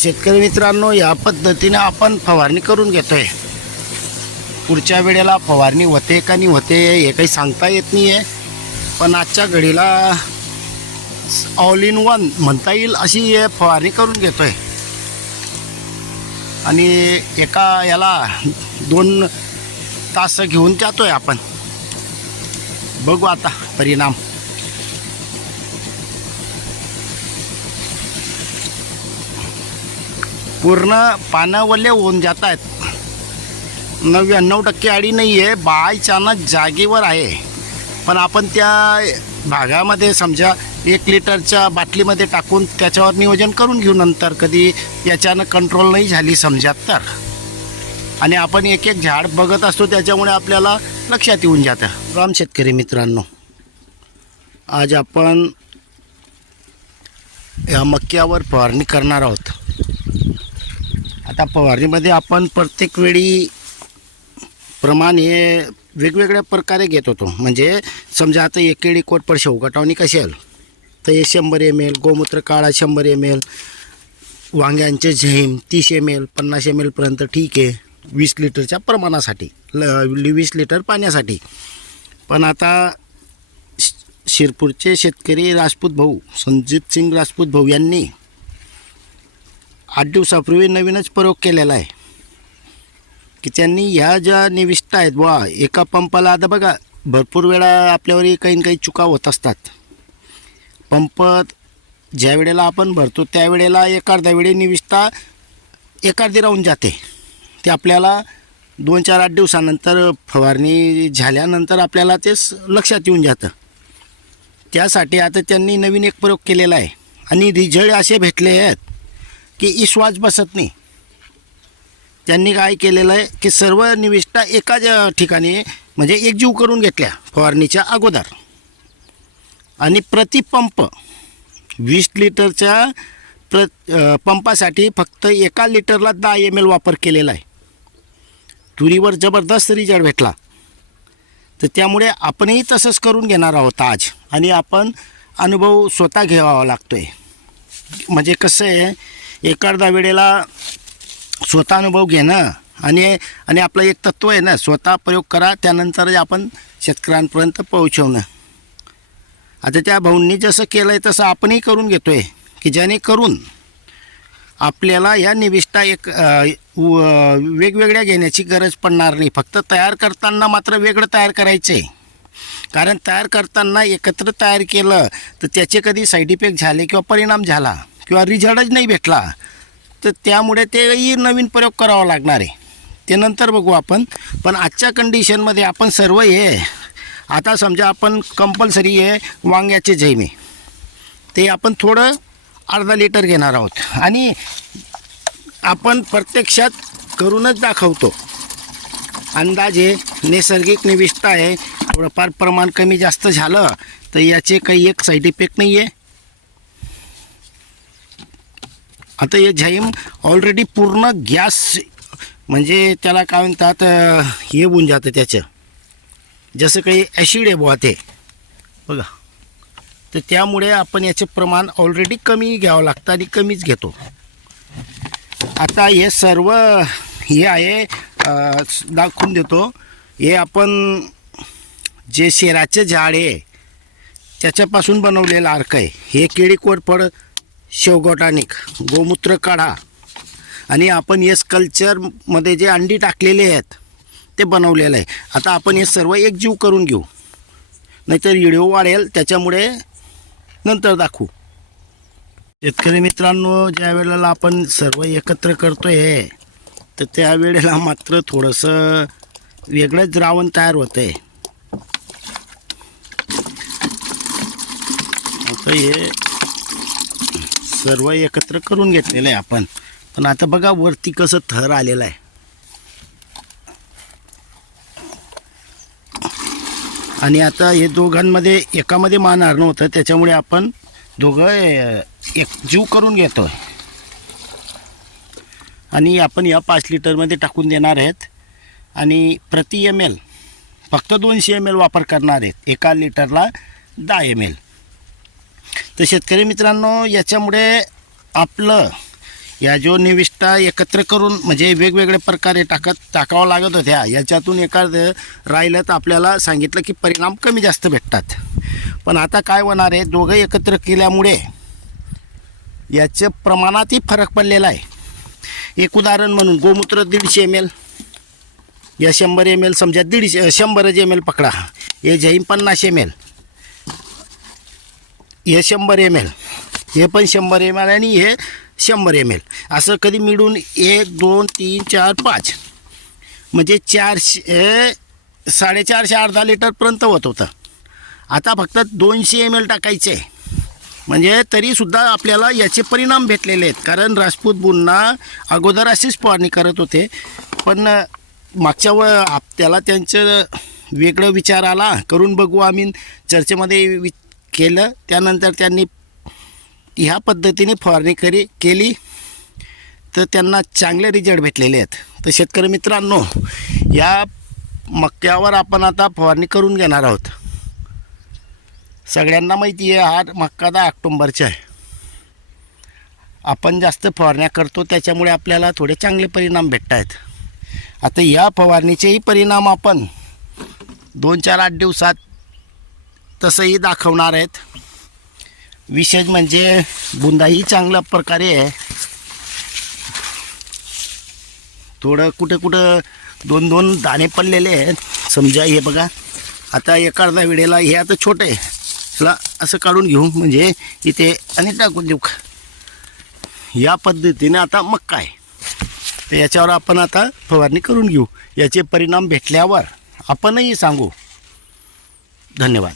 शेतकरी मित्रांनो या पद्धतीने आपण फवारणी करून घेतोय. पुढच्या वेळेला फवारणी होते का नाही होते हे काही सांगता येत नाही आहे पण आजच्या घडीला ऑल इन वन म्हणता येईल अशी हे फवारणी करून घेतोय. आणि एका याला दोन तास घेऊन जातोय आपण. बघू आता परिणाम. पूर्ण पानावले होऊन जात आहेत. नव्याण्णव टक्के आडी नाही आहे बायचानक जागेवर आहे. पण आपण त्या भागामध्ये समजा एक लिटरच्या बाटलीमध्ये टाकून त्याच्यावर नियोजन करून घेऊ नंतर कधी याच्यानं कंट्रोल नाही झाली समजा तर. आणि आपण एक एक झाड बघत असतो त्याच्यामुळे आपल्याला लक्षात येऊन जातं. राम शेतकरी मित्रांनो आज आपण या मक्यावर फवारणी करणार आहोत. आता फवारणीमध्ये आपण प्रत्येक वेळी प्रमाण हे वेगवेगळ्या प्रकारे घेत होतो. म्हणजे समजा आता एक केळी कोटपड शेवगटावणी कशी तर हे शंभर एम एल गोमूत्र काळा शंभर एम एल वांग्यांचे झेम तीस एम एल पन्नास एम एलपर्यंत ठीक आहे. वीस लिटरच्या प्रमाणासाठी ल वीस लिटर पाण्यासाठी. पण आता शिरपूरचे शेतकरी राजपूत भाऊ संजित सिंग राजपूत भाऊ यांनी आठ दिवसापूर्वी नवीनच प्रयोग केलेला आहे. की त्यांनी ह्या ज्या निविष्ठा आहेत वा एका पंपाला आता बघा भरपूर वेळा आपल्यावरही काही काही चुका होत असतात. पंप ज्या वेळेला आपण भरतो त्यावेळेला एक अर्धा वेळी निविष्ठा एक अर्धी राहून जाते. ते आपल्याला दोन चार आठ दिवसानंतर फवारणी झाल्यानंतर आपल्याला ते लक्षात येऊन जातं. त्यासाठी आता त्यांनी नवीन एक प्रयोग केलेला आहे. आणि रिझल्ट असे भेटले आहेत की विश्वास बसत नाही. त्यांनी काय केलेलं आहे की सर्व निविष्ठा एकाच ठिकाणी म्हणजे एकजीव करून घेतल्या फवारणीच्या अगोदर. आणि प्रतिपंप वीस लिटरच्या प्र पंपासाठी फक्त एका लिटरला दहा एम एल वापर केलेला आहे. तुरीवर जबरदस्त रिजल्ट भेटला. तर त्यामुळे आपणही तसंच करून घेणार आहोत आज. आणि आपण अनुभव स्वतः घ्यावा लागतो आहे म्हणजे कसं आहे एखाद्या वेळेला स्वतः अनुभव घेणं आणि आणि आपलं एक तत्त्व आहे ना स्वतः प्रयोग करा त्यानंतर आपण शेतकऱ्यांपर्यंत पोहोचवणं. आता त्या भाऊंनी जसं केलं आहे तसं आपणही करून घेतो आहे की जेणेकरून आपल्याला या निविष्ठा एक व- वेगवेगळ्या घेण्याची गरज पडणार नाही. फक्त तयार करताना मात्र वेगळं तयार करायचं आहे कारण तयार करताना एकत्र तयार केलं तर त्याचे कधी साईड इफेक्ट झाले किंवा परिणाम झाला. किंवा रिझल्टच नाही भेटला तर त्यामुळे तेही नवीन प्रयोग करावा लागणार आहे. ते नंतर बघू आपण. पण आजच्या कंडिशनमध्ये आपण सर्व हे आता समजा आपण कंपल्सरी आहे वांग्याचे जैमे ते आपण थोडं अर्धा लिटर घेणार आहोत. आणि आपण प्रत्यक्षात करूनच दाखवतो. अंदाजे नैसर्गिक निविष्ठा आहे. थोडंफार प्रमाण कमी जास्त झालं तर याचे काही एक साईड इफेक्ट नाही आहे आता हे झाईम ऑलरेडी पूर्ण गॅस म्हणजे त्याला काय म्हणतात हे होऊन जातं त्याचं. जसं काही ॲसिड आहे बुवा ते. बघा. तर त्यामुळे आपण याचे प्रमाण ऑलरेडी कमी घ्यावं लागतं आणि कमीच घेतो. आता हे सर्व हे आहे दाखवून देतो. हे आपण जे शेराचे झाड आहे त्याच्यापासून बनवलेलं अर्क आहे. हे केळी कोरफड शेवगोटानिक गोमूत्र काढा. आणि आपण हे कल्चरमध्ये जे अंडी टाकलेले आहेत ते बनवलेलं आहे. आता आपण हे सर्व एकजीव करून घेऊ. नाहीतर व्हिडिओ वाढेल त्याच्यामुळे नंतर दाखवू. शेतकरी मित्रांनो ज्या वेळेला आपण सर्व एकत्र करतो आहे तर त्यावेळेला मात्र थोडंसं वेगळंच द्रावण तयार होतं आहे आता हे सर्व एकत्र करून घेतलेलं आहे आपण. पण आता बघा वरती कसं थर आलेलं आहे. आणि आता हे दोघांमध्ये एकामध्ये मानहार नव्हतं त्याच्यामुळे आपण दोघं एकजीव करून घेतो आहे आणि आपण या पाच लिटरमध्ये टाकून देणार आहेत. आणि प्रति एम एल फक्त दोनशे एम एल वापर करणार आहेत. एका लिटरला दहा एम एल तर शेतकरी मित्रांनो याच्यामुळे आपलं या जो निविष्ठा एकत्र करून म्हणजे वेगवेगळे प्रकारे टाकत टाकावं लागत होत्या. याच्यातून एखादं राहिलं तर आपल्याला सांगितलं की परिणाम कमी जास्त भेटतात. पण आता काय होणार आहे? दोघं एकत्र केल्यामुळे याच्या प्रमाणातही फरक पडलेला आहे. एक उदाहरण म्हणून गोमूत्र दीडशे एम एल या शंभर एम एल समजा दीडशे शंभरच एम एल पकडा. हे जैन पन्नास एम एल हे शंभर एम एल हे पण शंभर एम एल आणि हे शंभर एम एल असं कधी मिळून एक दोन तीन चार पाच. म्हणजे चारशे साडेचारशे अर्धा लिटरपर्यंत होत होतं. आता फक्त दोनशे एम एल टाकायचे. म्हणजे तरीसुद्धा आपल्याला याचे परिणाम भेटलेले आहेत. कारण राजपूत बुंना अगोदर अशीच फवारणी करत होते. पण मागच्या व त्याला त्यांचं वेगळं विचार आला. करून बघू आम्ही. चर्चेमध्ये वि केलं. त्यानंतर त्यांनी ह्या पद्धतीने फवारणी करी केली. तर त्यांना चांगले रिझल्ट भेटलेले आहेत. तर शेतकरी मित्रांनो या मक्यावर आपण आता फवारणी करून घेणार आहोत. सगळ्यांना माहिती आहे हा मक्का दहा ऑक्टोंबरचा आहे. आपण जास्त फवारण्या करतो त्याच्यामुळे आपल्याला थोडे चांगले परिणाम भेटत आहेत आता या फवारणीचेही परिणाम आपण दोन चार आठ दिवसात तसंही दाखवणार आहेत. विशेष म्हणजे बुंदाही चांगल्या प्रकारे आहे. थोडं कुठं कुठं दोन दोन दाणे पडलेले आहेत. समजा हे बघा आता एखादा वेळेला हे आता छोटं आहे. ह्याला असं काढून घेऊ म्हणजे इथे आणि टाकून देऊ या पद्धतीने आता मक्का आहे. तर याच्यावर आपण आता फवारणी करून घेऊ. याचे परिणाम भेटल्यावर आपणही सांगू. धन्यवाद.